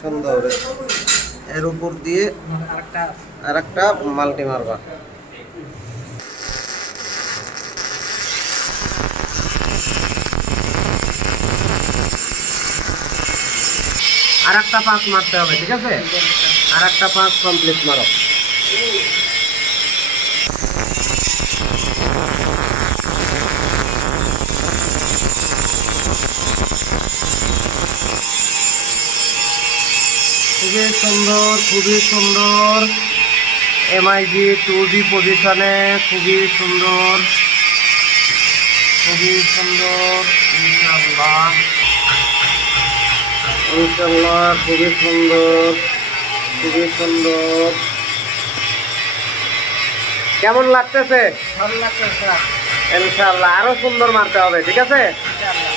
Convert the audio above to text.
সুন্দর এর উপর দিয়ে আর একটা মাল্টি মারবা। আর একটা পাঁচ মারতে হবে, ঠিক আছে? আর একটা পাঁচ কমপ্লিট মারো। খুবই সুন্দর খুবই সুন্দর। এমআইজি টু জি পজিশনে খুবই সুন্দর। খুবই সুন্দর। ইনশাল্লাহ ইনশাল্লাহ খুবই সুন্দর। খুবই সুন্দর। কেমন লাগতেছে? ভালো লাগছে স্যার ইনশাল্লাহ আরও সুন্দর মারতে হবে ঠিক আছে? ইনশাআল্লাহ।